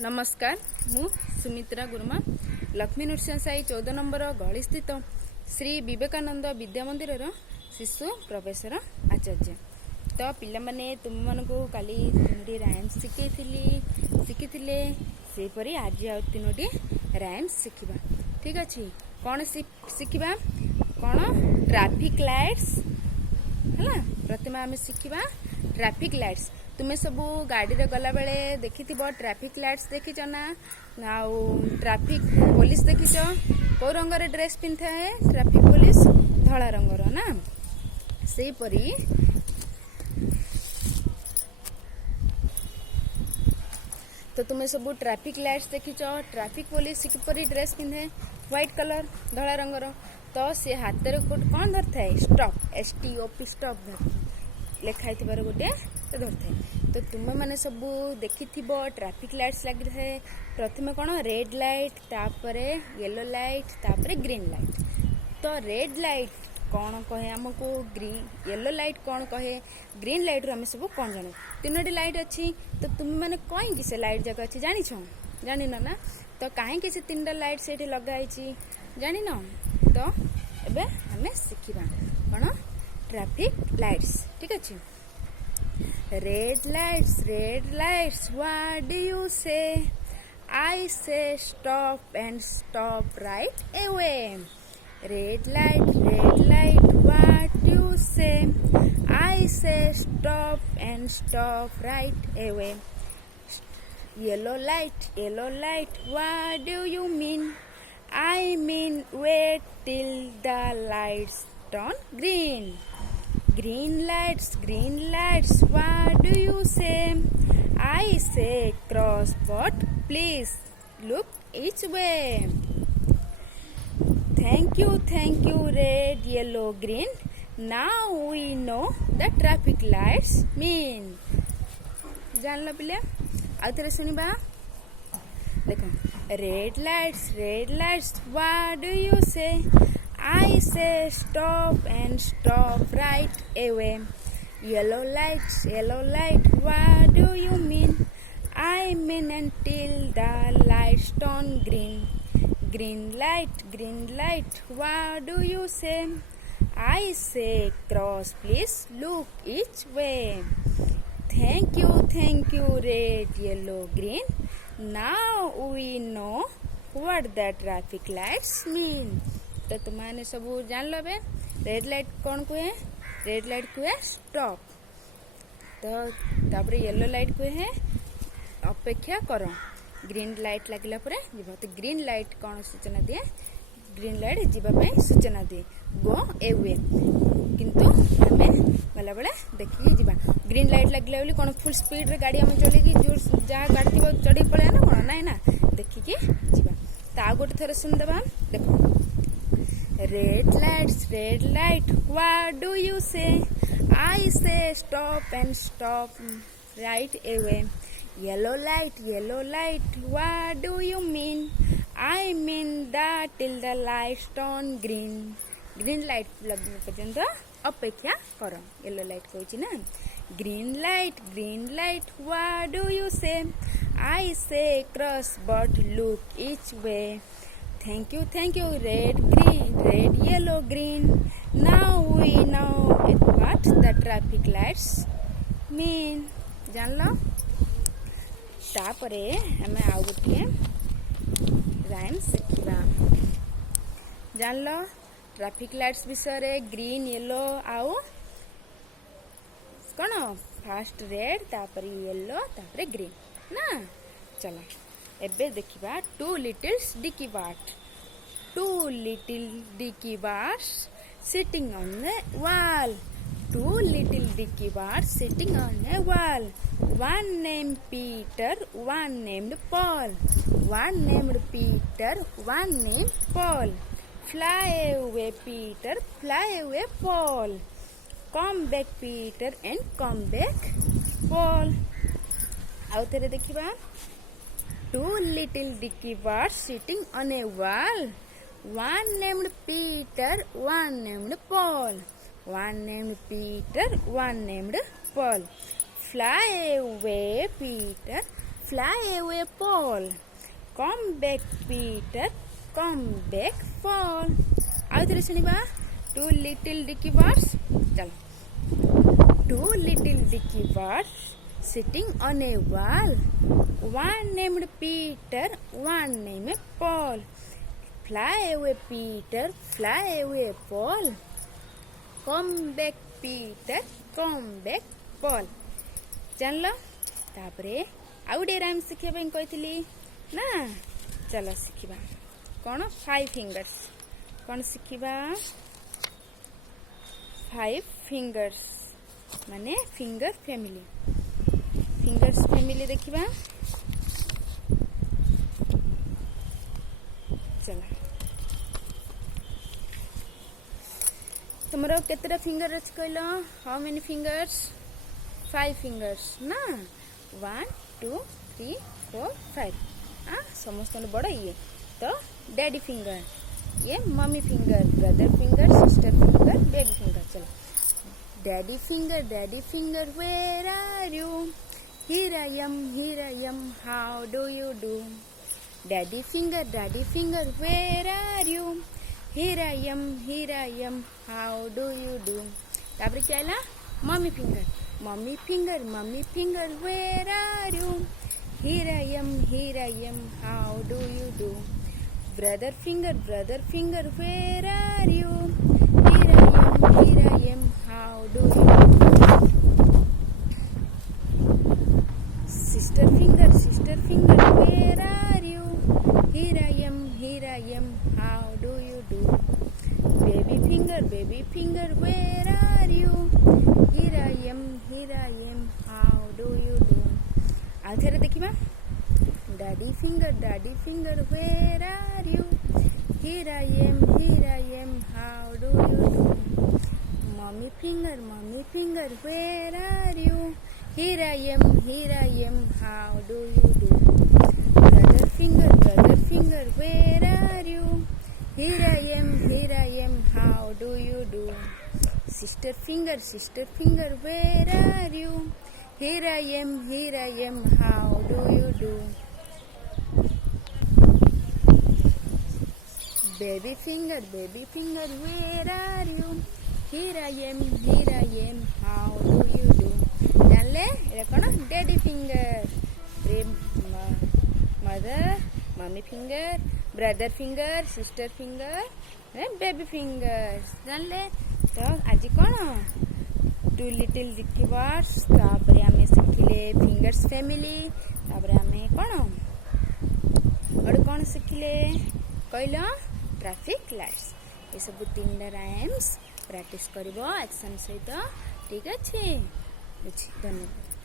नमस्कार मु सुमित्रा गुरुमा लक्ष्मी नृसिंह साई 14 नंबर गली स्थित श्री विवेकानंद विद्या मंदिर शिशु प्रवेशर आचार्य। तो पिला माने तुम मानकु काली 3टी राइम्स शिखी सेपरी आज आ 3टी राइम्स शिखिबा। ठीक अच्छे कौन शिखिबा कौन ट्रैफिक लाइट्स है। प्रथम आम शिखिबा ट्रैफिक लाइट्स। तुम्हें सब गाड़ी रे गला बेले देखि ट्रैफिक लाइट्स देखिच ना आउ ट्रैफिक पुलिस देखिच को रंग रे ड्रेस पिंधा है ट्रैफिक पुलिस धला रंगर ना से परी तो तुम्हें सब ट्रैफिक लाइट्स देखिच ट्रैफिक पुलिस किपरि ड्रेस पिंधे व्हाइट कलर धला रंगर तो से हाथ रे कौन धर थाए स्टॉप STOP स्टॉप लिखाई गोटे धर थाए। तो तुम मैंने सब देखि ट्रैफिक लाइट्स लगी थाए प्रथम कौन रेड लाइट तापर येलो लाइट तापर ग्रीन लाइट। तो रेड लाइट कौन कहे आमको ग्रीन येलो लाइट कौन कहे ग्रीन लाइट रू आम सब कौन जाने 3टी लाइट अच्छी। तो तुम मैंने कहीं से लाइट जगह अच्छी जान ना तो कहीं से 3टा लाइट से लगाई जान तो एबे हमें शिखा कौन ट्रैफिक लाइट्स। ठीक अच्छे red lights what do you से I say stop and stop right away। red light what do you say I say stop and stop right away। yellow light what do you mean I mean wait till the lights turn green। green lights what do you say I say cross but please look each way। thank you red yellow green now we know the traffic lights mean। जान लो पिले आउ थे सुनिबा देखो red lights what do you say I say stop and stop right away। yellow light what do you mean I mean until the lights turn green। green light what do you say I say cross please look each way। thank you red yellow green now we know what the traffic lights mean। तो तुमने सब जान लो बे red light कौन कहे red light कहे stop तो तापर yellow light कहे अपेक्षा करो ग्रीन लाइट लगिला परे जीव। तो ग्रीन लाइट कौन सूचना दिए ग्रीन लाइट जीवाई सूचना दिए गो ए वे किंतु आमे गला बेले देखिए जीवा ग्रीन लाइट लगिला बोली कौन फुल स्पीड रे गाड़ी आम चलेगी जो जहाँ गाड़ी थी चढ़ी पड़े ना कौन नाई ना देखिए जीवा। तो आ गोटे थर सुनदेवा देखो red light what do you say I say stop and stop right away। yellow light what do you mean I mean that till the lights turn green। green light लगने पर्यंत अपेक्षा करो yellow light कहूची ना। green light what do you say I say cross but look each way। thank you red yellow green now we know what the traffic lights mean। जान लो तापरे हमें आउ गोटे राइम शिखा जान लो ट्रैफिक लाइट्स विषय green yellow आउ कौन fast red तापर येलो तापर ग्रीन ना। चलो एबे देखिबा to little dicky bars sitting on a wall। two little dicky bars sitting on a wall one named Peter one named Paul। one named Peter one named Paul fly away Peter fly away Paul come back Peter and come back Paul। आउ थे देखिबा two little dicky bars sitting on a wall one named Peter one named Paul one named Peter one named Paul fly away Peter fly away Paul. Come back Peter, come back Paul. ଆଉ ଥରେ ଶୁଣିବା two little dicky birds. ଚାଲ two little dicky birds sitting on a wall. One named Peter, one named Paul. Fly away Peter, fly away Paul. Come back Peter, come back Paul. जानलो तापरे आउ day rhyme शिखिया ପାଇଁ କହିଥିଲି ନା चलो शिखिबा कोन 5 fingers कोन शिखिबा 5 fingers माने finger family देखिबा चलो तुमरो केतरा फिंगर अछि कहलो हाउ मेनी फिंगर्स 5 फिंगर्स ना 1 2 3 4 5 समस्त बड़ा ये तो डैडी फिंगर ये mummy finger brother finger sister finger baby finger चलो daddy finger where are you here I am how do you do daddy finger where are you here I am how do you do तापर क्या है mummy finger where are you here I am how do you do brother finger where are you here I am how do you do sister finger where are you here I am how do you do baby finger where are you here I am how do you do आधेरे देखिबा daddy finger where are you here I am how do you do mommy finger where are you here I am how do you do brother finger where are you here I am how do you do sister finger where are you here I am how do you do baby finger where are you here I am how do you do जानले एरा कोन daddy finger mother mummy finger brother finger sister finger baby finger जानले तो आज कोन two little dicky birds तापरे हमें सिखिले fingers family तापरे हमें कोन और कोन सिखिले कहलो ट्रैफिक लाइट्स ये सब तीन राइम्स प्रैक्टिस करबो एक्शन सहित ठीक अछि धन्यवाद।